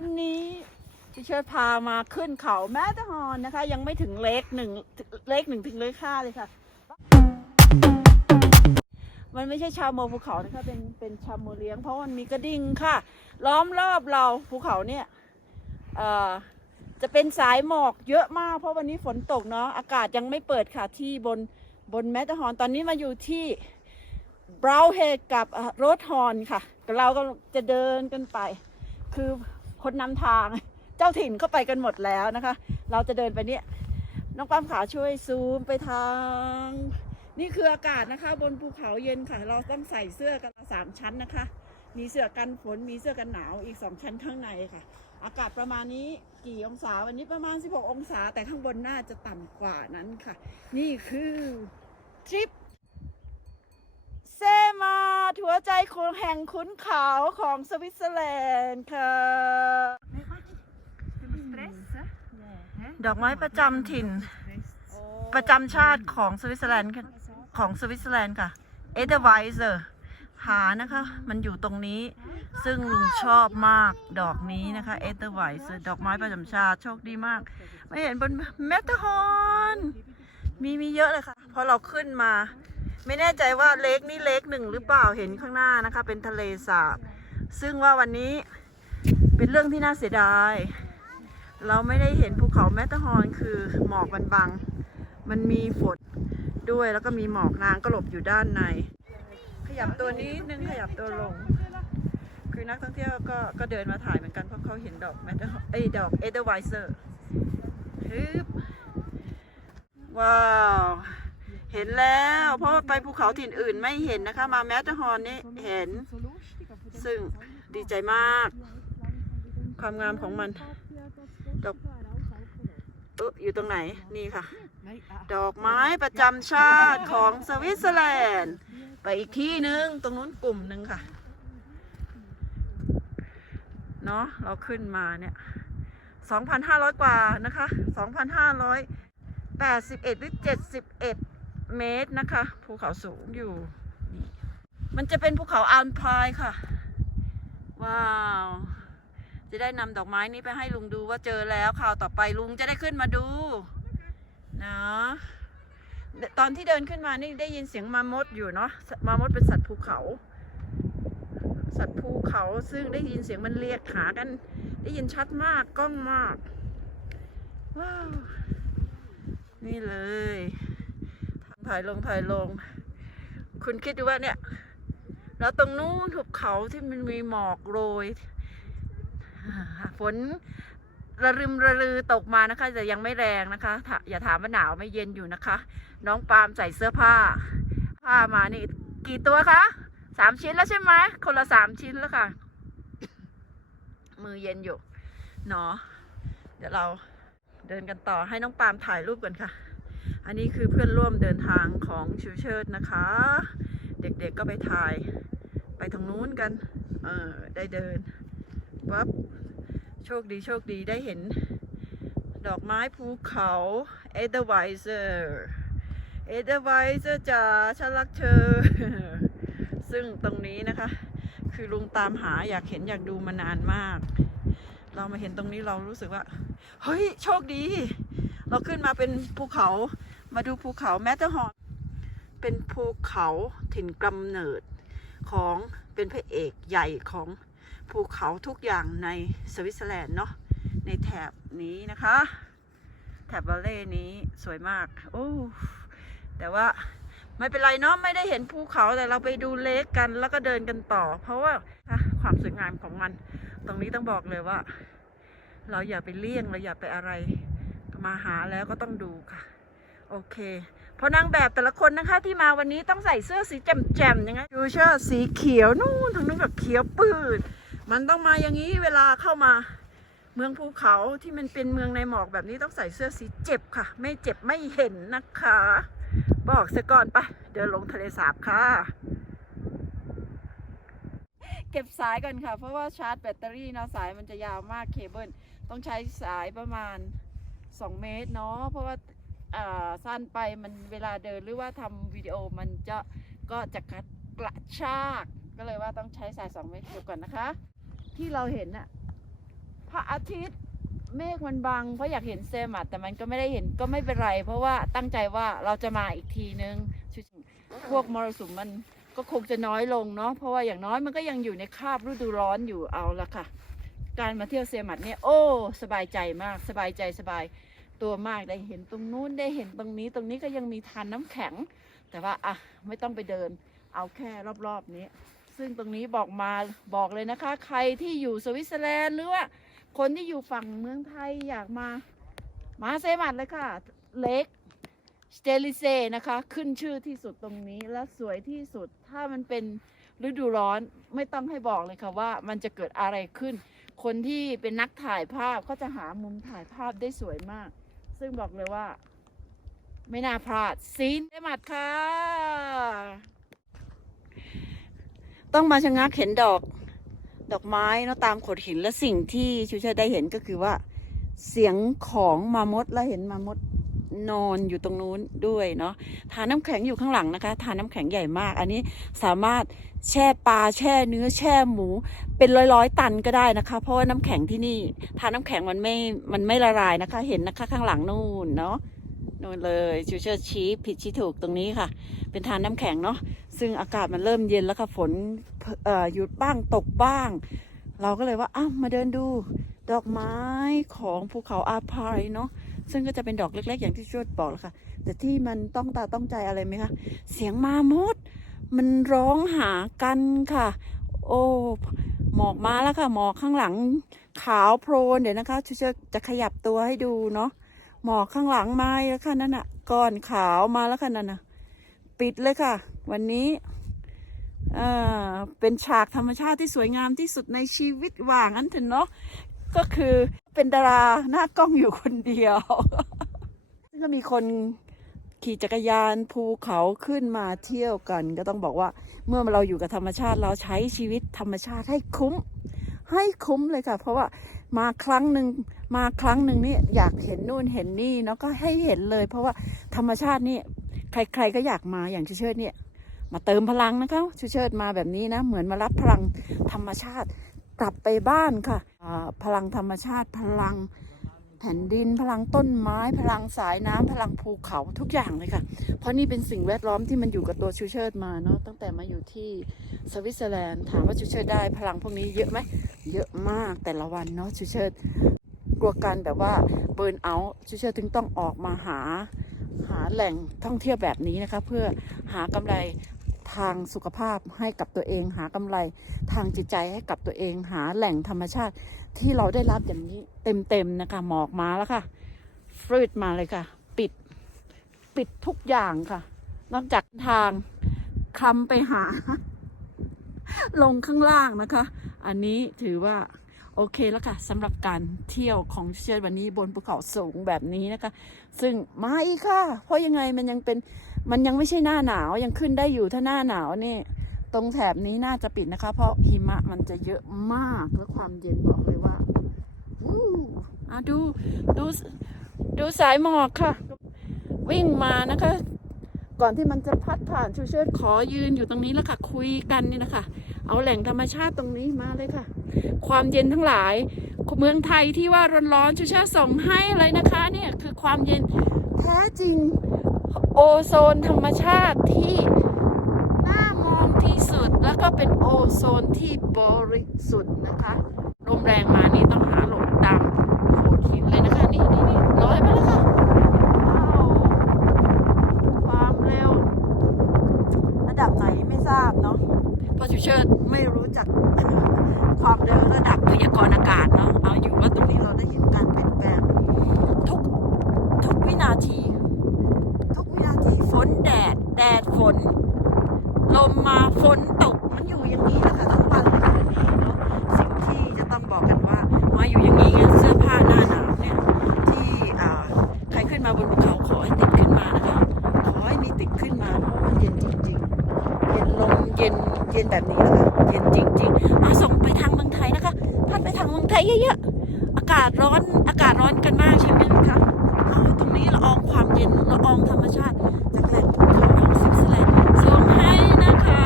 วันนี้พี่เชิดพามาขึ้นเขาแม่ตะฮอนนะคะ ยังไม่ถึงเลขหนึ่งเลขหนึ่งถึงเลขห้าเลยค่ะ มันไม่ใช่ชาวโมภูเขานะคะเป็นเป็นชาวโมเลี้ยง เพราะมันมีกระดิ่งค่ะ ล้อมรอบเราภูเขาเนี่ยเอ่อจะเป็นสายหมอกเยอะมาก เพราะวันนี้ฝนตกเนาะอากาศยังไม่เปิดค่ะที่บนบนแมตตาฮอนตอนนี้มาอยู่ที่บราวเฮดกับโรดฮอนค่ะ เราก็จะเดินกันไป คือ คนนำทาง เจ้าถิ่นก็ไปกันหมดแล้วนะคะ เราจะเดินไปเนี่ยน้องปั๊มขาช่วยซูมไปทาง นี่คืออากาศนะคะ บนภูเขาเย็นค่ะ เราต้องใส่เสื้อกันสามชั้นนะคะ มีเสื้อกันฝนมีเสื้อกันหนาวอีกสองชั้นข้างในค่ะ อากาศประมาณนี้กี่องศาวันนี้ประมาณ 16 องศา แต่ข้างบนน่าจะต่ำกว่านั้นค่ะ นี่คือทริป เซมาถัวใจคนแห่งขุนเขาของสวิตเซอร์แลนด์ค่ะ ดอกไม้ประจำถิ่น ประจำชาติของสวิตเซอร์แลนด์ค่ะของสวิตเซอร์แลนด์ค่ะ เอเดอร์ไวเซอร์ หานะคะ มันอยู่ตรงนี้ ซึ่งลุงชอบมากดอกนี้นะคะ เอเดอร์ไวเซอร์ ดอกไม้ประจำชาติโชคดีมาก ไม่เห็นบนแมตเตอร์ฮอนมีมีเยอะเลยค่ะ พอเราขึ้นมา ไม่แน่ใจว่าเล็กนี่เล็กหนึ่งหรือเปล่าเห็นข้างหน้านะคะ เป็นทะเลสาบ ซึ่งว่าวันนี้เป็นเรื่องที่น่าเสียดาย เราไม่ได้เห็นภูเขาแมตตอร์ฮอนคือหมอกมันบัง มันมีฝนด้วยแล้วก็มีหมอกนางก็หลบอยู่ด้านใน ขยับตัวนี้นึงขยับตัวลง คือนักท่องเที่ยวก็ก็เดินมาถ่ายเหมือนกันเพราะเขาเห็นดอกแมตเตอร์ไอ้ดอกเอเดอร์ไวเซอร์ฮึบว้าว เห็นแล้ว เพราะว่าไปภูเขาถิ่นอื่นไม่เห็นนะคะ มาแมตเตอร์ฮอนนี่เห็น ซึ่งดีใจมาก ความงามของมัน ดอกเอออยู่ตรงไหนนี่ค่ะ ดอกไม้ประจำชาติของสวิตเซอร์แลนด์ ไปอีกที่หนึ่งตรงนู้นกลุ่มหนึ่งค่ะ เนาะเราขึ้นมาเนี่ย 2,500 กว่านะคะ 2,581 หรือ 71 เมตรนะคะ ภูเขาสูงอยู่นี่มันจะเป็นภูเขาอัลไพน์ค่ะ ว้าว จะได้นำดอกไม้นี้ไปให้ลุงดูว่าเจอแล้วข่าวต่อไปลุงจะได้ขึ้นมาดูนะตอนที่เดินขึ้นมานี่ได้ยินเสียงมามดอยู่เนาะมามดเป็นสัตว์ภูเขา สัตว์ภูเขาซึ่งได้ยินเสียงมันเรียกหากัน ได้ยินชัดมากกล้องมาก ว้าว นี่เลย ถ่ายลงถ่ายลง คุณคิดดูว่าเนี่ย แล้วตรงนู้นหุบเขาที่มันมีหมอกโรยฝนระรึมระลือตกมานะคะ แต่ยังไม่แรงนะคะ อย่าถามว่าหนาวไม่เย็นอยู่นะคะ น้องปาล์มใส่เสื้อผ้า ผ้ามานี่ กี่ตัวคะสามชิ้นแล้วใช่ไหมคนละสามชิ้นแล้วค่ะ มือเย็นอยู่เนาะเดี๋ยวเราเดินกันต่อให้น้องปาล์มถ่ายรูปกันค่ะ อันนี้คือเพื่อนร่วมเดินทางของชิวเชิดนะคะ เด็กๆก็ไปถ่ายไปทางนู้นกัน เออได้เดินปั๊บโชคดีโชคดีได้เห็น ดอกไม้ภูเขาเอเดอร์ไวเซอร์เอเดอร์ไวเซอร์จ๋าฉันรักเธอ ซึ่งตรงนี้นะคะ คือลุงตามหาอยากเห็นอยากดูมานานมาก เรามาเห็นตรงนี้เรารู้สึกว่า เฮ้ย โชคดี เราขึ้นมาเป็นภูเขา มาดูภูเขาแมตเตอร์ฮอร์นเป็นภูเขาถิ่นกำเนิดของเป็นพระเอกใหญ่ของภูเขาทุกอย่างในสวิตเซอร์แลนด์เนาะในแถบนี้นะคะแถบวาเล่นี้สวยมากโอ้แต่ว่าไม่เป็นไรเนาะไม่ได้เห็นภูเขาแต่เราไปดูเลกกันแล้วก็เดินกันต่อ เพราะว่าความสวยงามของมัน ตรงนี้ต้องบอกเลยว่า เราอย่าไปเลี่ยงเราอย่าไปอะไรมาหาแล้วก็ต้องดูค่ะ โอเคพราะนางแบบแต่ละคนนะคะที่มาวันนี้ต้องใส่เสื้อสีแจ่มๆยังไงดูเสื้อสีเขียวนู่นทางนู้นแบบเขียวปืด มันต้องมาอย่างนี้เวลาเข้ามาเมืองภูเขาที่มันเป็นเมืองในหมอกแบบนี้ต้องใส่เสื้อสีเจ็บค่ะ ไม่เจ็บไม่เห็นนะคะ บอกซะก่อนไปเดินลงทะเลสาบค่ะ เก็บสายก่อนค่ะ เพราะว่าชาร์จแบตเตอรี่เนาะสายมันจะยาวมากเคเบิลต้องใช้สายประมาณ 2 เมตรเนาะเพราะว่า สั้นไปมันเวลาเดินหรือว่าทำวิดีโอมันจะก็จะกระกระชากก็เลยว่าต้องใช้สาย2เมตรเดียวก่อนนะคะ ที่เราเห็นน่ะพระอาทิตย์เมฆมันบังเพราะอยากเห็นเซมัดแต่มันก็ไม่ได้เห็นก็ไม่เป็นไร เพราะว่าตั้งใจว่าเราจะมาอีกทีนึงพวกมรสุมมันก็คงจะน้อยลงเนาะเพราะว่าอย่างน้อยมันก็ยังอยู่ในคาบฤดูร้อนอยู่เอาละค่ะ การมาเที่ยวเซมัดเนี่ยโอ้ สบายใจมากสบายใจสบาย ตัวมากได้เห็นตรงนู้นได้เห็นตรงนี้ตรงนี้ก็ยังมีทานน้ำแข็ง แต่ว่าอะไม่ต้องไปเดิน เอาแค่รอบๆนี้ ซึ่งตรงนี้บอกมาบอกเลยนะคะ ใครที่อยู่สวิตเซอร์แลนด์หรือว่าคนที่อยู่ฝั่งเมืองไทยอยากมามาเซมัดเลยค่ะ เล็กสเตลิเซนะคะ ขึ้นชื่อที่สุดตรงนี้และสวยที่สุดถ้ามันเป็นฤดูร้อนไม่ต้องให้บอกเลยค่ะว่ามันจะเกิดอะไรขึ้น คนที่เป็นนักถ่ายภาพก็จะหามุมถ่ายภาพได้สวยมาก ซึ่งบอกเลยว่า ไม่น่าพลาดซีนเซมัดค่ะ ต้องมาชะงักเห็นดอก ดอกไม้เนาะตามโขดหินและสิ่งที่ชูเชอร์ได้เห็นก็คือว่า เสียงของมามดและเห็นมามด นอนอยู่ตรงนู้นด้วยเนาะทานน้ำแข็งอยู่ข้างหลังนะคะทานน้ำแข็งใหญ่มาก อันนี้สามารถแช่ปลาแช่เนื้อแช่หมู เป็นร้อยร้อยๆตันก็ได้นะคะ เพราะว่าน้ำแข็งที่นี่ทานน้ำแข็งมันไม่มันไม่ละลายนะคะ เห็นนะคะข้างหลังนู่นเนาะนู่นเลยชูเชอร์ชี้ผิดชี้ถูกตรงนี้ค่ะ เป็นทานน้ำแข็งเนาะซึ่งอากาศมันเริ่มเย็นแล้วค่ะฝนหยุดบ้างตกบ้าง เราก็เลยว่าอ้าวมาเดินดูดอกไม้ของภูเขาอาพายเนาะ ซึ่งก็จะเป็นดอกเล็ก ๆ อย่างที่ชวดบอกแหละค่ะ แต่ที่มันต้องตาต้องใจอะไรไหมคะ เสียงมามด มันร้องหากันค่ะ โอ้หมอกมาแล้วค่ะหมอกข้างหลังขาวโพลนเดี๋ยวนะคะชวดจะขยับตัวให้ดูเนาะหมอกข้างหลังมาแล้วค่ะนั่นน่ะก้อนขาวมาแล้วค่ะนั่นน่ะปิดเลยค่ะ วันนี้อ่าเป็นฉากธรรมชาติที่สวยงามที่สุดในชีวิตว่างั้นเถอะเนาะ ก็คือเป็นดาราหน้ากล้องอยู่คนเดียว ซึ่งก็มีคนขี่จักรยานภูเขาขึ้นมาเที่ยวกัน ก็ต้องบอกว่าเมื่อเราอยู่กับธรรมชาติเราใช้ชีวิตธรรมชาติให้คุ้ม ให้คุ้มเลยค่ะ เพราะว่ามาครั้งหนึ่งมาครั้งหนึ่งนี่อยากเห็นนู่นเห็นนี่เนาะก็ให้เห็นเลย เพราะว่าธรรมชาตินี่ใครๆก็อยากมาอย่างเชิดเนี่ย มาเติมพลังนะคะชูเชิดมาแบบนี้นะ เหมือนมารับพลังธรรมชาติกลับไปบ้านค่ะ พลังธรรมชาติพลังแผ่นดินพลังต้นไม้ พลังสายน้ำพลังภูเขาทุกอย่างเลยค่ะ เพราะนี่เป็นสิ่งแวดล้อมที่มันอยู่กับตัวชูเชิดมาเนาะตั้งแต่มาอยู่ที่สวิตเซอร์แลนด์ถามว่าชูเชิดได้ พลังพวกนี้เยอะไหมเยอะมากแต่ละวันเนาะชูเชิดกลัวการแบบว่าเบิร์นเอาชูเชิดถึงต้องออกมาหาหาแหล่งท่องเที่ยวแบบนี้นะคะ เพื่อหากำไร ทางสุขภาพให้กับตัวเองหากำไร ทางจิตใจให้กับตัวเองหาแหล่งธรรมชาติ ที่เราได้รับอย่างนี้เต็มๆนะคะหมอกมาแล้วค่ะฟืดมาเลยค่ะ ปิด ปิดทุกอย่างค่ะ นอกจากทางคลำไปหา ลงข้างล่างนะคะ อันนี้ถือว่าโอเคแล้วค่ะสำหรับการเที่ยวของเชียวันนี้บนภูเขาสูงแบบนี้นะคะ ซึ่งมาอีกค่ะ เพราะยังไงมันยังเป็น มันยังไม่ใช่หน้าหนาวยังขึ้นได้อยู่ถ้าหน้าหนาวนี่ ตรงแถบนี้น่าจะปิดนะคะ เพราะหิมะมันจะเยอะมากและความเย็นบอกเลยว่าวู้อะดูดูดูสายหมอกค่ะ วิ่งมานะคะ ก่อนที่มันจะพัดผ่านชูเชิดขอยืนอยู่ตรงนี้แล้วค่ะ คุยกันนี่นะคะ เอาแหล่งธรรมชาติตรงนี้มาเลยค่ะ ความเย็นทั้งหลายเมืองไทยที่ว่าร้อนๆชูเชิดส่งให้เลยนะคะ เนี่ยคือความเย็นแท้จริง โอโซนธรรมชาติที่น่ามองที่สุดแล้วก็เป็นโอโซนที่บริสุทธิ์นะคะลมแรงมานี่ต้องหาหลบตามโขดหินเลยนะคะ นี่นี่นี่ลอยมาแล้วค่ะว้าวความเร็ว ระดับไหนไม่ทราบเนาะเพราะชูเชิดไม่รู้จัก ความเร็วระดับพยากรณ์อากาศเนาะเอาอยู่ว่าตรงนี้เราได้เห็นการเปลี่ยนแปลงทุกทุกวินาที ทุกวินาทีฝนแดดแดดฝน ลมมาฝนตกมันอยู่อย่างนี้แหละคะทั้งวันเลยเนาะสิ่งที่จะต้องบอกกันว่ามาอยู่อย่างนี้ไงเสื้อผ้าหน้าหนาวเนี่ยที่อ่าใครขึ้นมาบนภูเขาขอให้ติดขึ้นมานะคะขอให้มีติดขึ้นมาเพราะมันเย็นจริง ๆ เย็นลมเย็นเย็นแบบนี้นะคะเย็นจริงๆอาส่งไปทางเมืองไทยนะคะพัดไปทางเมืองไทยเยอะๆอากาศร้อนอากาศร้อนกันมากใช่ไหมคะเอาตรงนี้ละอองความเย็นละอองธรรมชาติจากแหล่ง Okay.